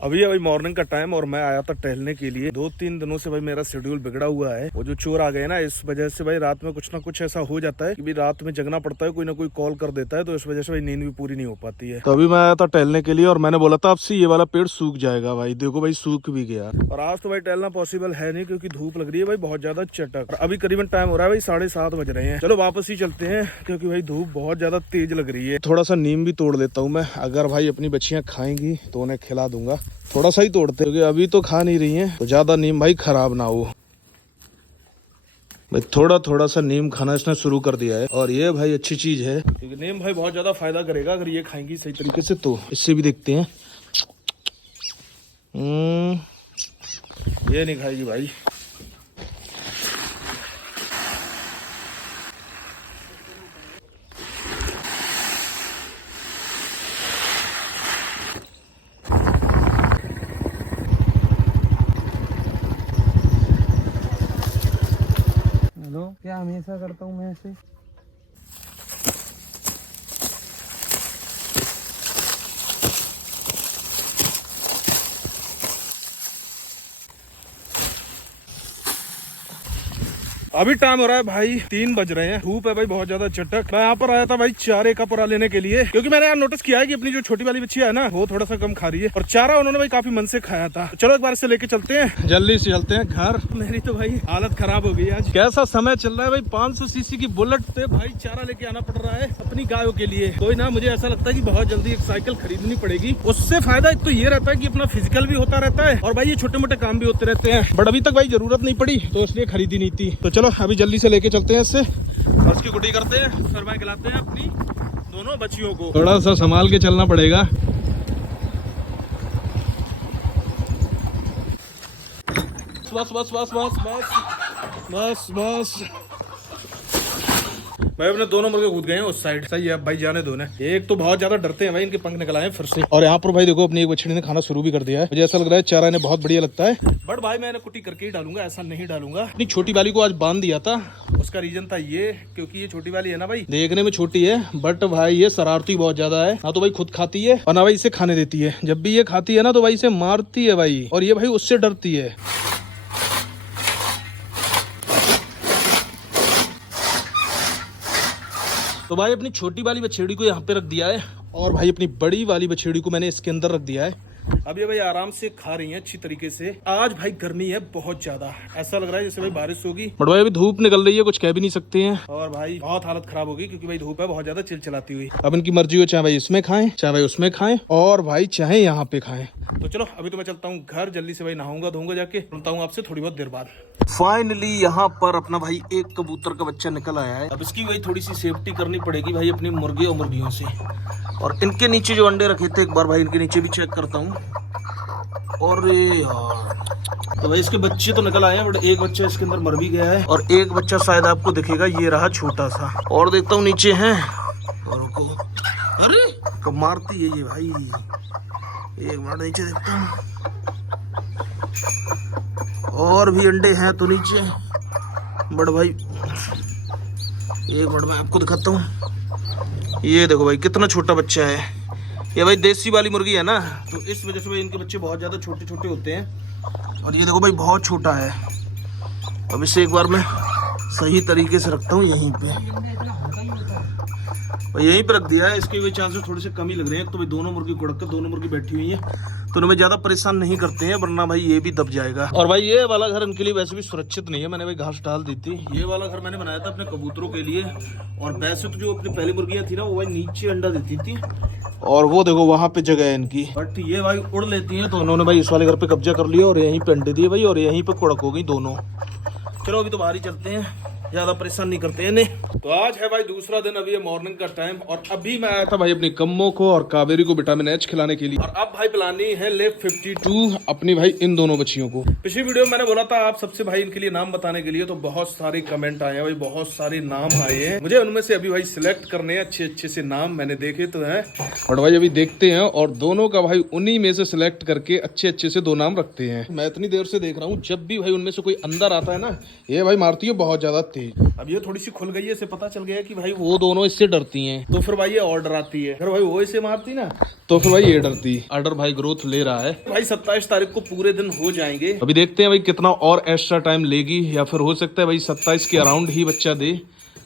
अभी है भाई मॉर्निंग का टाइम और मैं आया था टहलने के लिए। 2-3 दिनों से भाई मेरा शेड्यूल बिगड़ा हुआ है। वो जो चोर आ गए ना, इस वजह से भाई रात में कुछ ना कुछ ऐसा हो जाता है कि भाई रात में जगना पड़ता है, कोई ना कोई कॉल कर देता है, तो इस वजह से भाई नींद भी पूरी नहीं हो पाती है। तो अभी मैं आया था टहलने के लिए और मैंने बोला था आपसे ये वाला पेड़ सूख जाएगा। भाई देखो भाई सूख भी गया। और आज तो भाई टहलना पॉसिबल है नहीं क्योंकि धूप लग रही है भाई बहुत ज्यादा चटक। अभी करीबन टाइम हो रहा है भाई 7:30 बज रहे हैं। चलो वापस ही चलते हैं क्योंकि भाई धूप बहुत ज्यादा तेज लग रही है। थोड़ा सा नीम भी तोड़ लेता हूँ मैं, अगर भाई अपनी बच्चियां खाएंगी तो उन्हें खिला दूंगा। थोड़ा सा ही तोड़ते क्योंकि अभी तो खा नहीं रही हैं, तो ज्यादा नीम भाई खराब ना हो। भाई थोड़ा थोड़ा सा नीम खाना इसने शुरू कर दिया है और ये भाई अच्छी चीज है क्योंकि नीम भाई बहुत ज्यादा फायदा करेगा अगर ये खाएंगी सही तरीके से। तो इससे भी देखते हैं। ये नहीं खाएगी भाई। क्या हमेशा करता हूँ मैं ऐसे। अभी टाइम हो रहा है भाई 3 बज रहे हैं। धूप है भाई बहुत ज्यादा चटक। मैं यहाँ पर आया था भाई चारे का पूरा लेने के लिए क्योंकि मैंने यार नोटिस किया है कि अपनी जो छोटी वाली बच्ची है ना वो थोड़ा सा कम खा रही है और चारा उन्होंने भाई काफी मन से खाया था। चलो एक बार से लेके चलते हैं, जल्दी से चलते हैं घर। मेरी तो भाई हालत खराब हो गई आज। कैसा समय चल रहा है भाई, 500 सीसी की बुलेट पे भाई चारा लेके आना पड़ रहा है अपनी गायों के लिए। कोई ना, मुझे ऐसा लगता है कि बहुत जल्दी एक साइकिल खरीदनी पड़ेगी। उससे फायदा एक तो ये रहता है कि अपना फिजिकल भी होता रहता है और भाई ये छोटे मोटे काम भी होते रहते हैं। बट अभी तक भाई जरूरत नहीं पड़ी तो इसलिए खरीदी नहीं थी। तो चलो अभी जल्दी से लेके चलते हैं इससे और उसकी गुड्डी करते हैं, फिर भाई खिलाते हैं अपनी दोनों बच्चियों को। थोड़ा सा संभाल के चलना पड़ेगा। बस बस बस बस बस बस बस। भाई अपने दोनों मुर्गे कूद गए हैं उस साइड। सही है भाई, जाने दो ना। एक तो बहुत ज्यादा डरते हैं भाई, इनके पंख निकल आए हैं फिर से। और यहाँ पर भाई देखो अपनी एक बछड़ी ने खाना शुरू भी कर दिया है। मुझे ऐसा लग रहा है चारा इन्हें बहुत बढ़िया लगता है। बट भाई मैं कुटी करके ही डालूंगा, ऐसा नहीं डालूंगा। अपनी छोटी वाली को आज बांध दिया था, उसका रीजन था ये क्योंकि ये छोटी वाली है ना भाई, देखने में छोटी है बट भाई ये शरारती बहुत ज्यादा है। ना तो भाई खुद खाती है और ना भाई इसे खाने देती है। जब भी ये खाती है ना तो भाई इसे मारती है भाई, और ये भाई उससे डरती है। तो भाई अपनी छोटी वाली बछेड़ी को यहाँ पे रख दिया है और भाई अपनी बड़ी वाली बछेड़ी को मैंने इसके अंदर रख दिया है। अब ये भाई आराम से खा रही हैं अच्छी तरीके से। आज भाई गर्मी है बहुत ज्यादा, ऐसा लग रहा है जैसे भाई बारिश होगी। बट भाई अभी धूप निकल रही है, कुछ कह भी नहीं सकते हैं और भाई बहुत हालत खराब होगी क्योंकि भाई धूप है बहुत ज्यादा चिलचिलाती हुई। अब इनकी मर्जी हो, चाहे भाई इसमें खाएं चाहे भाई उसमें खाएं और भाई चाहे यहाँ पे खाएं। तो चलो अभी तो मैं चलता हूँ घर, जल्दी से भाई नहाऊंगा धोऊंगा जाके, मिलता हूँ आपसे थोड़ी बहुत देर बाद। फाइनली यहाँ पर अपना भाई एक कबूतर का बच्चा निकल आया है। अब इसकी भाई थोड़ी सी सेफ्टी करनी पड़ेगी भाई अपनी मुर्गे और मुर्गियों से। और इनके नीचे जो अंडे रखे थे एक बार भाई इनके नीचे भी चेक करता हूँ। और यार तो भाई इसके बच्चे तो निकल आए हैं बट एक बच्चा इसके अंदर मर भी गया है और एक बच्चा शायद आपको दिखेगा, ये रहा छोटा सा। और देखता हूँ नीचे है और अरे कब मारती है ये भाई, एक मिनट नीचे देखता हूँ। और भी अंडे हैं तो नीचे, बट भाई एक मिनट मैं आपको दिखाता हूँ। ये देखो भाई कितना छोटा बच्चा है। ये भाई देसी वाली मुर्गी है ना, तो इस वजह से भाई इनके बच्चे बहुत ज्यादा छोटे छोटे होते हैं। और ये देखो भाई बहुत छोटा है। अब इसे एक बार मैं सही तरीके से रखता हूँ यहीं पे, और यहीं पे रख दिया है। इसके भी चांसेस थोड़े से कम ही लग रहे हैं। तो भाई दोनों मुर्गी कुड़क कर दोनों मुर्गी बैठी हुई हैं तो उन्हें ज्यादा परेशान नहीं करते हैं, वरना भाई ये भी दब जाएगा। और भाई ये वाला घर इनके लिए वैसे भी सुरक्षित नहीं है, मैंने भाई घास डाल दी थी। ये वाला घर मैंने बनाया था अपने कबूतरों के लिए। और वैसे तो जो अपनी पहली मुर्गियां थी ना वो भाई नीचे अंडा देती थी और वो देखो वहां पे जगह है इनकी, बट ये भाई उड़ लेती हैं। तो उन्होंने भाई इस वाले घर पे कब्जा कर लिया और यहीं पे अंडे दिए भाई और यहीं पे कुड़क हो गई दोनों। चलो अभी तो बाहर ही चलते हैं, ज्यादा परेशान नहीं करते हैं इन्हें। तो आज है भाई दूसरा दिन, अभी है मॉर्निंग का टाइम और अभी मैं आया था भाई अपनी कम्मो को और कावेरी को विटामिन एच खिलाने के लिए। और अब भाई पिलानी है लेप 52 अपनी भाई इन दोनों बच्चियों को। पिछली वीडियो में मैंने बोला था आप सबसे भाई इनके लिए नाम बताने के लिए, तो बहुत सारे कमेंट आए हैं भाई, बहुत सारे नाम आए हैं। मुझे उनमें से अभी भाई सिलेक्ट करने हैं अच्छे अच्छे से नाम, मैंने देखे तो है और भाई अभी देखते हैं और दोनों का भाई उन्हीं में से सिलेक्ट करके अच्छे अच्छे से 2 नाम रखते हैं। मैं इतनी देर से देख रहा हूँ, जब भी भाई उनमें से कोई अंदर आता है ना, ये भाई मारती है बहुत ज्यादा तेज। तेज। अब ये थोड़ी सी खुल गई है, इसे पता चल गया कि भाई वो दोनों इससे डरती हैं, तो फिर भाई ये और डराती है। अगर भाई वो इसे मारती ना तो फिर भाई ये डरती। ऑर्डर भाई ग्रोथ ले रहा है भाई। 27 तारीख को पूरे दिन हो जाएंगे। अभी देखते हैं भाई कितना और एक्स्ट्रा टाइम लेगी, या फिर हो सकता है भाई 27 के अराउंड ही बच्चा दे।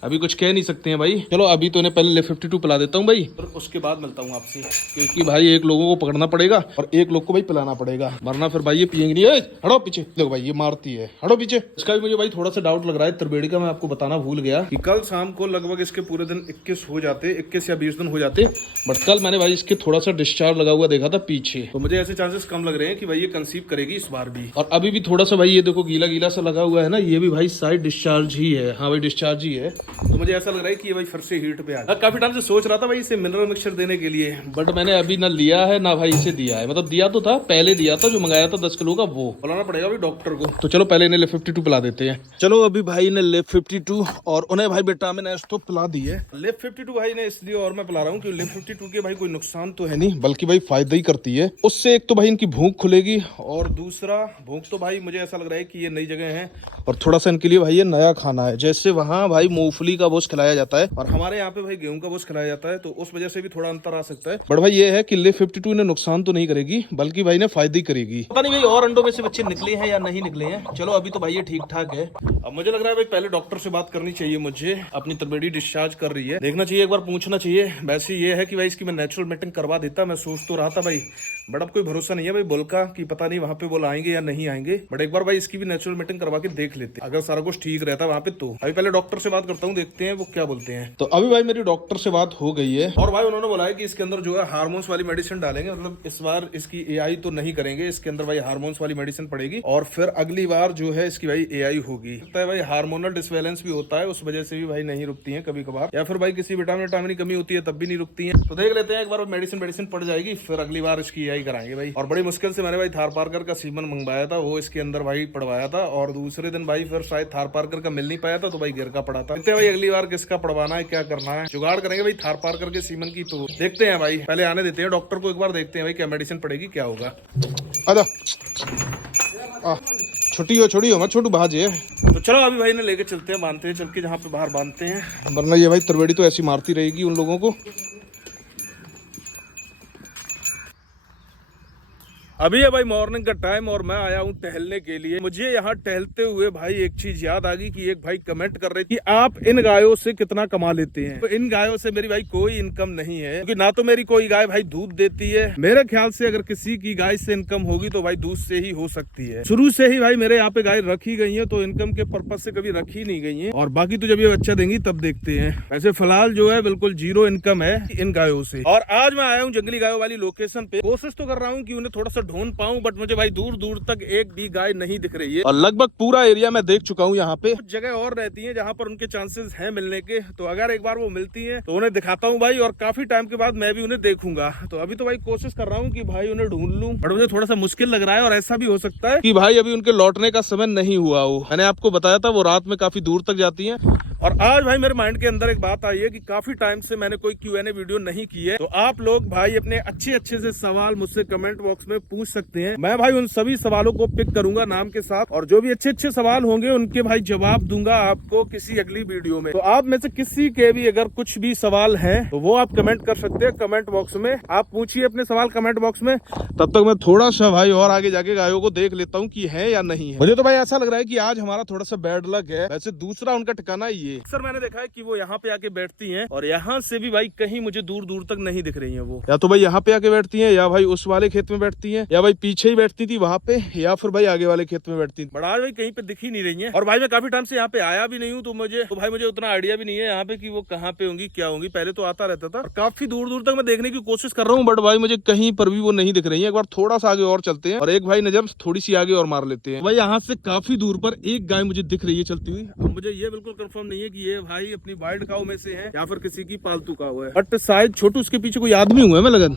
अभी कुछ कह नहीं सकते हैं भाई। चलो अभी तो इन्हें पहले ले 52 पिला देता हूँ भाई, और उसके बाद मिलता हूँ आपसे, क्योंकि भाई एक लोगों को पकड़ना पड़ेगा और एक लोग को भाई पिलाना पड़ेगा, वरना फिर भाई ये पियेंगे नहीं। हटो पीछे, देखो भाई ये मारती है, हटो पीछे। इसका भी मुझे भाई थोड़ा सा डाउट लग रहा है त्रिवेणी का। मैं आपको बताना भूल गया कि कल शाम को लगभग इसके पूरे दिन 21 हो जाते, 21 या 20 दिन हो जाते, बट कल मैंने भाई इसके थोड़ा सा डिस्चार्ज लगा हुआ देखा था पीछे, तो मुझे ऐसे चांसेस कम लग रहे हैं कि भाई ये कंसीव करेगी इस बार भी। और अभी भी थोड़ा सा भाई ये देखो गीला गीला सा लगा हुआ है ना, ये भी भाई साइड डिस्चार्ज ही है। हाँ भाई डिस्चार्ज ही है, तो मुझे ऐसा लग रहा है कि ये भाई फिर से हीट पे आ गया। काफी टाइम से सोच रहा था भाई इसे मिनरल मिक्सचर देने के लिए, बट मैंने अभी ना लिया है ना भाई इसे दिया है। मतलब दिया तो था, पहले दिया था जो मंगाया था 10 किलो का, वो बुलाना पड़ेगा भाई डॉक्टर को। तो चलो पहले इन्हें ले 52 पिला देते हैं। चलो अभी भाई ने ले 52 और उन्हें भाई विटामिन एस तो पिला दी है। ले 52 भाई ने इसलिए और मैं पिला रहा हूँ कि ले 52 के भाई कोई नुकसान तो है नहीं, बल्कि भाई फायदा ही करती है। उससे एक तो भाई इनकी भूख खुलेगी, और दूसरा भूख तो भाई मुझे ऐसा लग रहा है कि ये नई जगह है और थोड़ा सा इनके लिए भाई ये नया खाना है। जैसे वहाँ भाई मूंगफली का बोझ खिलाया जाता है और हमारे यहाँ पे भाई गेहूं का बोझ खिलाया जाता है, तो उस वजह से भी थोड़ा अंतर आ सकता है। बट भाई ये है कि ले 52 इन्हें नुकसान तो नहीं करेगी, बल्कि भाई ने फायदा ही करेगी। पता नहीं भाई और अंडों में से बच्चे निकले हैं या नहीं निकले हैं। चलो अभी तो भाई ये ठीक ठाक है। अब मुझे लग रहा है भाई पहले डॉक्टर से बात करनी चाहिए मुझे। अपनी त्रिवेणी डिस्चार्ज कर रही है, देखना चाहिए, एक बार पूछना चाहिए। वैसे ये है कि भाई इसकी मैं नेचुरल मीटिंग करवा देता, मैं सोच तो रहा था भाई, बट अब कोई भरोसा नहीं है भाई बोल का, कि पता नहीं वहाँ पे बोल आएंगे या नहीं आएंगे। बट एक बार भाई इसकी भी नेचुरल मीटिंग करवा के देख लेते, अगर सारा कुछ ठीक रहता वहाँ पे तो। अभी पहले डॉक्टर से बात करता हूँ, देखते हैं वो क्या बोलते हैं। तो अभी भाई मेरी डॉक्टर से बात हो गई है, और भाई उन्होंने बोला है कि इसके अंदर जो है हार्मोन्स वाली मेडिसिन डालेंगे। मतलब इस बार इसकी एआई तो नहीं करेंगे, इसके अंदर भाई हार्मोन्स वाली मेडिसिन पड़ेगी, और फिर अगली बार जो है इसकी भाई एआई होगी। लगता है भाई हार्मोनल डिसबैलेंस भी होता है, उस वजह से भी भाई नहीं रुकती है कभी कभार, या फिर भाई किसी विटामिन की कमी होती है तब भी नहीं रुकती है। तो देख लेते हैं, एक बार मेडिसिन पड़ जाएगी, फिर अगली बार इसकी एआई कराएंगे भाई। और बड़ी मुश्किल से मैंने भाई थार पार्कर का सीमन मंगवाया था, वो इसके अंदर भाई पड़वाया था, और दूसरे दिन भाई फिर शायद थार पार्कर का मिल नहीं पाया था, तो भाई गिर का पड़ा था। देखते हैं भाई अगली बार किसका पड़वाना है, क्या करना है, जुगाड़ करेंगे भाई थार पार्कर के सीमन की। तो देखते हैं भाई, पहले आने देते हैं डॉक्टर को, एक बार देखते हैं भाई क्या मेडिसिन पड़ेगी, क्या होगा। आजा छोटी हो मत, छोटू भाज है। तो चलो अभी भाई ने लेके चलते हैं, बांधते हैं, चल के जहाँ पे बाहर बांधते हैं, वरना ये भाई त्रिवेणी तो ऐसी मारती रहेगी उन लोगों को। अभी है भाई मॉर्निंग का टाइम, और मैं आया हूँ टहलने के लिए। मुझे यहाँ टहलते हुए भाई एक चीज याद आ गई कि एक भाई कमेंट कर रहे थे कि आप इन गायों से कितना कमा लेते हैं। तो इन गायों से मेरी भाई कोई इनकम नहीं है, क्योंकि ना तो मेरी कोई गाय भाई दूध देती है। मेरे ख्याल से अगर किसी की गाय से इनकम होगी तो भाई दूध से ही हो सकती है। शुरू से ही भाई मेरे यहाँ पे गाय रखी गई है, तो इनकम के पर्पज से कभी रखी नहीं गई है, और बाकी तो जब ये बच्चा देंगी तब देखते हैं। वैसे फिलहाल जो है बिल्कुल जीरो इनकम है इन गायों से। और आज मैं आया हूँ जंगली गायों वाली लोकेशन पे। कोशिश तो कर रहा हूँ कि उन्हें थोड़ा सा ढूंढ पाऊं, बट मुझे भाई दूर दूर तक एक भी गाय नहीं दिख रही है, और लगभग पूरा एरिया मैं देख चुका हूँ। यहाँ पे कुछ जगह और रहती हैं जहाँ पर उनके चांसेस हैं मिलने के, तो अगर एक बार वो मिलती हैं तो उन्हें दिखाता हूँ भाई, और काफी टाइम के बाद मैं भी उन्हें देखूंगा। तो अभी तो भाई कोशिश कर रहा हूँ कि भाई उन्हें ढूंढ लूं, बट मुझे थोड़ा सा मुश्किल लग रहा है, और ऐसा भी हो सकता है कि भाई अभी उनके लौटने का समय नहीं हुआ हो। मैंने आपको बताया था वो रात में काफी दूर तक जाती है। और आज भाई मेरे माइंड के अंदर एक बात आई है कि काफी टाइम से मैंने कोई Q&A वीडियो नहीं की है, तो आप लोग भाई अपने अच्छे से सवाल मुझसे कमेंट बॉक्स में पूछ सकते हैं। मैं भाई उन सभी सवालों को पिक करूंगा नाम के साथ, और जो भी अच्छे सवाल होंगे उनके भाई जवाब दूंगा आपको किसी अगली वीडियो में। तो आप में से किसी के भी अगर कुछ भी सवाल है तो वो आप कमेंट कर सकते हैं कमेंट बॉक्स में। आप पूछिए अपने सवाल कमेंट बॉक्स में, तब तक मैं थोड़ा सा भाई और आगे जाके गायों को देख लेता हूँ कि है या नहीं है। मुझे तो भाई ऐसा लग रहा है कि आज हमारा थोड़ा सा बैड लक है। वैसे दूसरा उनका ठिकाना ये सर मैंने देखा है कि वो यहाँ पे आके बैठती हैं, और यहाँ से भी भाई कहीं मुझे दूर दूर तक नहीं दिख रही हैं। वो या तो भाई यहाँ पे आके बैठती हैं, या भाई उस वाले खेत में बैठती हैं, या भाई पीछे ही बैठती थी वहाँ पे, या फिर भाई आगे वाले खेत में बैठती थी। बट आज भाई कहीं पे दिख ही नहीं रही है, और भाई मैं काफी टाइम से यहाँ पे आया भी नहीं हूँ, तो भाई मुझे उतना आइडिया भी नहीं है यहाँ पे कि वो कहाँ पे होंगी क्या होंगी। पहले तो आता रहता था, और काफी दूर दूर तक मैं देखने की कोशिश कर रहा हूँ, बट भाई मुझे कहीं पर भी वो नहीं दिख रही है। एक बार थोड़ा सा आगे और चलते हैं, और एक भाई नजर थोड़ी सी आगे और मार लेते हैं। भाई यहाँ से काफी दूर पर एक गाय मुझे दिख रही है चलती हुई। अब मुझे ये बिल्कुल कंफर्म नहीं है कि ये भाई अपनी वाइल्ड काऊ में से है या फिर किसी की पालतू काऊ है, बट शायद छोटू उसके पीछे कोई आदमी हुआ है मैं लगन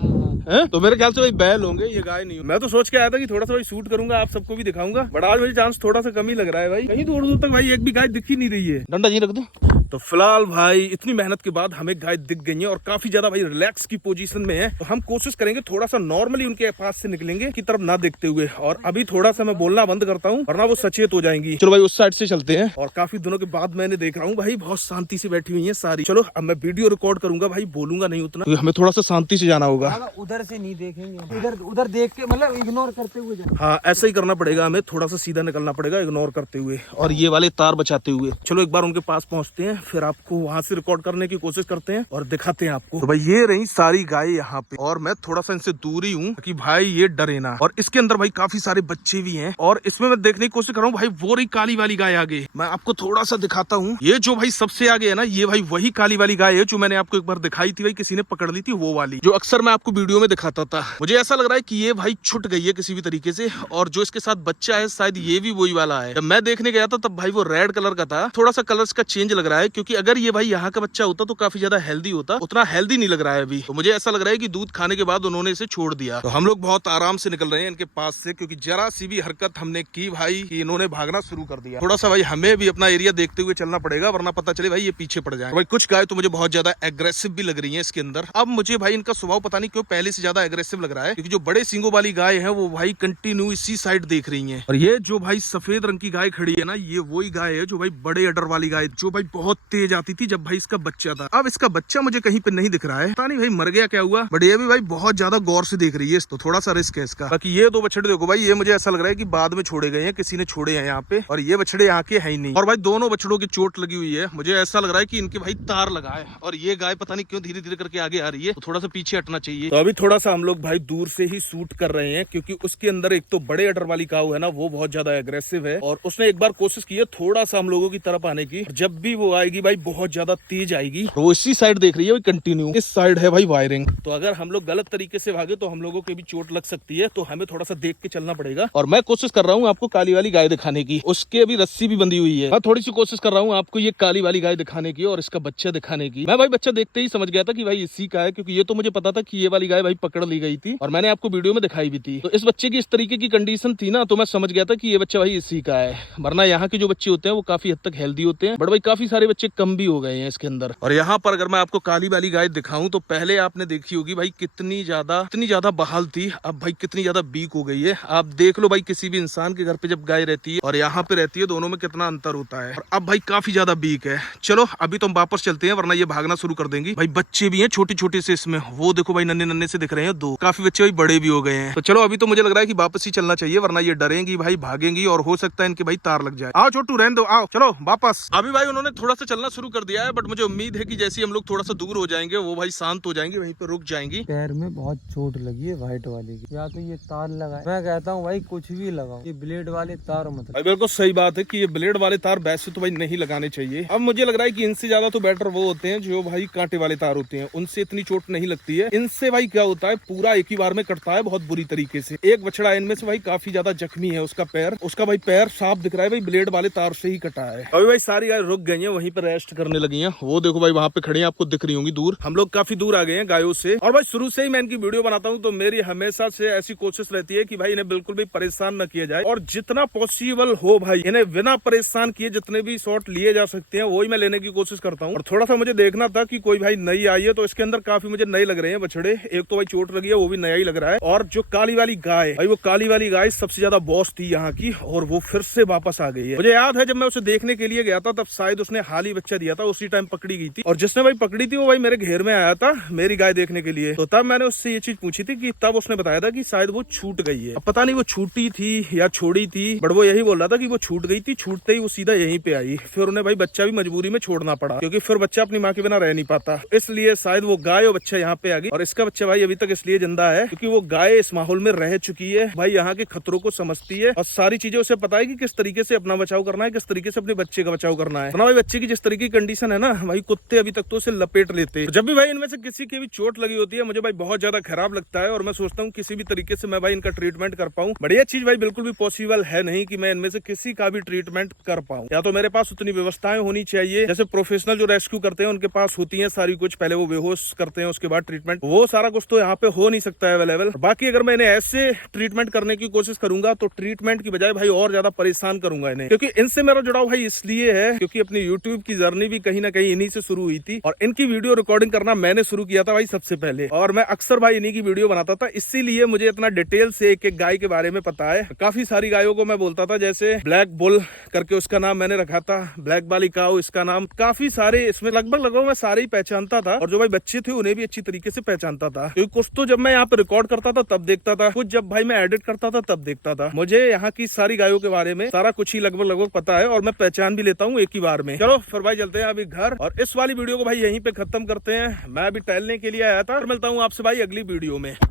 है, तो मेरे ख्याल से भाई बैल होंगे, ये गाय नहीं। मैं तो सोच के आया था कि थोड़ा सा भाई शूट करूंगा, आप सबको भी दिखाऊंगा, बट आज मुझे चांस थोड़ा सा कम ही लग रहा है भाई। कहीं दूर दूर तक भाई एक भी गाय दिख ही नहीं रही है। डंडा जी रख दो, तो फिलहाल भाई इतनी मेहनत के बाद हमें गाय दिख गई है और काफी ज्यादा भाई रिलैक्स की पोजीशन में है। तो हम कोशिश करेंगे थोड़ा सा नॉर्मली उनके पास से निकलेंगे की तरफ ना देखते हुए। और अभी थोड़ा सा मैं बोलना बंद करता हूँ वरना वो सचेत हो जाएंगी। चलो भाई उस साइड से चलते हैं। और काफी दिनों के बाद मैंने देख रहा हूँ भाई बहुत शांति से बैठी हुई है सारी। चलो अब मैं वीडियो रिकॉर्ड करूंगा भाई, बोलूंगा नहीं उतना, तो हमें थोड़ा सा शांति से जाना होगा। उधर से नहीं देखेंगे, इधर उधर देख के मतलब इग्नोर करते हुए जाना। हाँ ऐसा ही करना पड़ेगा, हमें थोड़ा सा सीधा निकलना पड़ेगा इग्नोर करते हुए और ये वाले तार बचाते हुए। चलो एक बार उनके पास पहुंचते हैं फिर आपको वहां से रिकॉर्ड करने की कोशिश करते हैं और दिखाते हैं आपको। तो भाई ये रही सारी गाय यहाँ पे और मैं थोड़ा सा इनसे दूर ही हूँ कि भाई ये डरे ना। और इसके अंदर भाई काफी सारे बच्चे भी हैं और इसमें मैं देखने की कोशिश कर रहा हूँ भाई वो रही काली वाली गाय आगे। मैं आपको थोड़ा सा दिखाता हूँ, ये जो भाई सबसे आगे है ना ये भाई वही काली वाली गाय है जो मैंने आपको एक बार दिखाई थी भाई, किसी ने पकड़ ली थी वो वाली जो अक्सर मैं आपको वीडियो में दिखाता था। मुझे ऐसा लग रहा है कि ये भाई छुट गई है किसी भी तरीके से और जो इसके साथ बच्चा है शायद ये भी वही वाला है। जब मैं देखने गया था तब भाई वो रेड कलर का था, थोड़ा सा कलर का चेंज लग रहा है क्योंकि अगर ये भाई यहाँ का बच्चा होता तो काफी ज्यादा हेल्दी होता, उतना हेल्दी नहीं लग रहा है अभी। तो मुझे ऐसा लग रहा है कि दूध खाने के बाद उन्होंने इसे छोड़ दिया। तो हम लोग बहुत आराम से निकल रहे हैं इनके पास से क्योंकि जरा सी भी हरकत हमने की भाई कि इन्होंने भागना शुरू कर दिया। थोड़ा सा भाई हमें भी अपना एरिया देखते हुए चलना पड़ेगा वरना पता चले भाई ये पीछे पड़ जाए। भाई कुछ गाय तो मुझे बहुत ज्यादा एग्रेसिव भी लग रही है इसके अंदर। अब मुझे भाई इनका स्वभाव पता नहीं क्यों पहले से ज्यादा एग्रेसिव लग रहा है क्योंकि जो बड़े सींगों वाली गाय है वो भाई कंटिन्यू इसी साइड देख रही है। और ये जो भाई सफेद रंग की गाय खड़ी है ना ये वही गाय है जो भाई बड़े अडर वाली गाय जो भाई बहुत तेज आती थी जब भाई इसका बच्चा था। अब इसका बच्चा मुझे कहीं पे नहीं दिख रहा है, पता नहीं भाई मर गया क्या हुआ, बट ये भी भाई बहुत ज्यादा गौर से देख रही है तो थोड़ा सा रिस्क है इसका। बाकी ये दो बछड़े देखो भाई, ये मुझे ऐसा लग रहा है कि बाद में छोड़े गए हैं, किसी ने छोड़े हैं यहाँ पे और ये बछड़े यहाँ के है ही नहीं। और भाई दोनों बछड़ों की चोट लगी हुई है, मुझे ऐसा लग रहा है कि इनके भाई तार लगा है और ये गाय पता नहीं क्यों धीरे धीरे करके आगे आ रही है, तो थोड़ा सा पीछे हटना चाहिए। तो अभी थोड़ा सा हम लोग भाई दूर से ही शूट कर रहे हैं क्योंकि उसके अंदर एक तो बड़े अडर वाली काऊ है ना वो बहुत ज्यादा एग्रेसिव है और उसने एक बार कोशिश की है थोड़ा सा हम लोगों की तरफ आने की। जब भी वो आएगी भाई बहुत ज्यादा तेज आएगी। वो इसी साइड देख रही है कंटिन्यू, इस साइड है भाई वायरिंग, तो अगर हम लोग गलत तरीके से भागे तो हम लोगों को भी चोट लग सकती है, तो हमें थोड़ा सा देख के चलना पड़ेगा। और मैं कोशिश कर रहा हूँ आपको काली वाली गाय दिखाने की, उसके अभी रस्सी भी बंधी हुई है। मैं थोड़ी सी कोशिश कर रहा हूँ आपको ये काली वाली गाय दिखाने की और इसका बच्चा दिखाने की। मैं भाई बच्चा देखते ही समझ गया था कि भाई इसी का है क्योंकि ये तो मुझे पता था कि ये वाली गाय भाई पकड़ ली गई थी और मैंने आपको वीडियो में दिखाई भी थी। तो इस बच्चे की इस तरीके की कंडीशन थी ना तो मैं समझ गया था कि ये बच्चा भाई इसी का है, वरना यहाँ के जो बच्चे होते हैं वो काफी हद तक हेल्दी होते हैं, बट भाई काफी सारे बच्चे कम भी हो गए हैं इसके अंदर। और यहाँ पर अगर मैं आपको काली वाली गाय दिखाऊं तो पहले आपने देखी होगी भाई कितनी ज्यादा बहाल थी, अब भाई कितनी ज्यादा वीक हो गई है। आप देख लो भाई किसी भी इंसान के घर पे जब गाय रहती है और यहाँ पे रहती है दोनों में कितना अंतर होता है। और अब भाई काफी ज्यादा वीक है। चलो अभी तो हम वापस चलते हैं वरना ये भागना शुरू कर देंगी। भाई बच्चे भी हैं छोटे छोटे से इसमें, वो देखो भाई नन्हे नन्हे से दिख रहे हैं दो, काफी बच्चे भाई बड़े भी हो गए हैं। तो चलो अभी तो मुझे लग रहा है कि वापस ही चलना चाहिए वरना ये डरेंगी भाई भागेंगी और हो सकता है इनके भाई तार लग जाए। आओ छोटू रहने दो, आओ चलो वापस। अभी भाई उन्होंने थोड़ा सा चलना शुरू कर दिया है बट मुझे उम्मीद है कि जैसे हम लोग थोड़ा सा दूर हो जाएंगे वो भाई शांत हो जाएंगे, वहीं पे रुक जाएंगी। पैर में बहुत चोट लगी है व्हाइट वाली की, या तो ये तार लगा, मैं कहता हूँ भाई कुछ भी लगाओ, ये ब्लेड वाले तार मत। भाई बिल्कुल सही बात है कि ये ब्लेड वाले तार वैसे तो भाई नहीं लगाने चाहिए। अब मुझे लग रहा है कि इनसे ज्यादा तो बेटर वो होते हैं जो भाई कांटे वाले तार होते हैं, उनसे इतनी चोट नहीं लगती है। इनसे भाई क्या होता है पूरा एक ही बार में कटता है बहुत बुरी तरीके से। एक बछड़ा इनमें से भाई काफी ज्यादा जख्मी है, उसका भाई पैर साफ दिख रहा है भाई ब्लेड वाले तार से ही कटा है। अभी भाई सारी गाय रुक गई है, वहीं पर रेस्ट करने लगी है। वो देखो भाई वहां पे खड़ी है, आपको दिख रही होंगी दूर। हम लोग काफी दूर आ गए हैं गायों से। और भाई शुरू से ही मैं इनकी वीडियो बनाता हूँ तो मेरी हमेशा से ऐसी कोशिश रहती है कि भाई इन्हें बिल्कुल भी परेशान न किया जाए और जितना पॉसिबल हो भाई इन्हें बिना परेशान किए जितने भी शॉट लिए जा सकते हैं वही मैं लेने की कोशिश करता हूँ। और थोड़ा सा मुझे देखना था कि कोई भाई नई आई है तो इसके अंदर काफी मुझे नए लग रहे हैं बछड़े। एक तो भाई चोट लगी है वो भी नया ही लग रहा है और जो काली वाली गाय भाई वो काली वाली गाय सबसे ज्यादा बॉस थी यहाँ की और वो फिर से वापस आ गई है। मुझे याद है जब मैं उसे देखने के लिए गया था तब शायद उसने हाल ही बच्चा दिया था, उसी टाइम पकड़ी गई थी और जिसने भाई पकड़ी थी वो भाई मेरे घेर में आया था मेरी गाय देखने के लिए। तो तब मैंने उससे ये चीज पूछी थी कि तब उसने बताया था कि शायद वो छूट गई है। अब पता नहीं वो छूटी थी या छोड़ी थी बट वो यही बोल रहा था कि वो छूट गई थी, छूटते ही वो सीधा यहीं पे आई। फिर उन्हें भाई बच्चा भी मजबूरी में छोड़ना पड़ा क्योंकि फिर बच्चा अपनी माँ के बिना रह नहीं पाता, इसलिए शायद वो गाय और बच्चा यहाँ पे आ गई। और इसका बच्चा भाई अभी तक इसलिए जिंदा है क्योंकि वो गाय इस माहौल में रह चुकी है भाई, यहाँ के खतरों को समझती है और सारी चीजें उसे पता है कि किस तरीके से अपना बचाव करना है, किस तरीके से अपने बच्चे का बचाव करना है। भाई बच्चे की जिस तरीके की कंडीशन है ना भाई कुत्ते अभी तक तो उसे लपेट लेते हैं। जब भी भाई इनमें से किसी की भी चोट लगी होती है मुझे भाई बहुत ज्यादा खराब लगता है और मैं सोचता हूँ किसी भी तरीके से मैं भाई इनका ट्रीटमेंट कर पाऊँ। बढ़िया चीज भाई बिल्कुल भी पॉसिबल है नहीं कि मैं इनमें से किसी का भी ट्रीटमेंट कर पाऊँ। या तो मेरे पास उतनी व्यवस्थाएं होनी चाहिए जैसे प्रोफेशनल जो रेस्क्यू करते हैं उनके पास होती है सारी कुछ, पहले वो बेहोश करते हैं उसके बाद ट्रीटमेंट, वो सारा कुछ तो यहाँ पे हो नहीं सकता है अवेलेबल। बाकी अगर मैं इन्हें ऐसे ट्रीटमेंट करने की कोशिश करूंगा तो ट्रीटमेंट की बजाय भाई और ज्यादा परेशान करूंगा इन्हें, क्योंकि इनसे मेरा जुड़ाव भाई इसलिए है क्योंकि अपनी यूट्यूब यूट्यूब की जर्नी भी कहीं ना कहीं इन्हीं से शुरू हुई थी और इनकी वीडियो रिकॉर्डिंग करना मैंने शुरू किया था भाई सबसे पहले। और मैं अक्सर भाई इन्हीं की वीडियो बनाता था, इसीलिए मुझे इतना डिटेल से एक एक गाय के बारे में पता है। काफी सारी गायों को मैं बोलता था, जैसे ब्लैक बुल करके उसका नाम मैंने रखा था, ब्लैक वाली काऊ इसका नाम, काफी सारे इसमें लगभग मैं सारे ही पहचानता था और जो भाई बच्चे थे उन्हें भी अच्छी तरीके से पहचानता था, क्योंकि कुछ तो जब मैं यहाँ पे रिकॉर्ड करता था तब देखता था, कुछ जब भाई मैं एडिट करता था तब देखता था। मुझे यहाँ की सारी गायों के बारे में सारा कुछ ही लगभग पता है और मैं पहचान भी लेता हूँ एक ही बार में। चलो फिर भाई चलते हैं अभी घर और इस वाली वीडियो को भाई यहीं पे खत्म करते हैं। मैं अभी टहलने के लिए आया था और मिलता हूँ आपसे भाई अगली वीडियो में।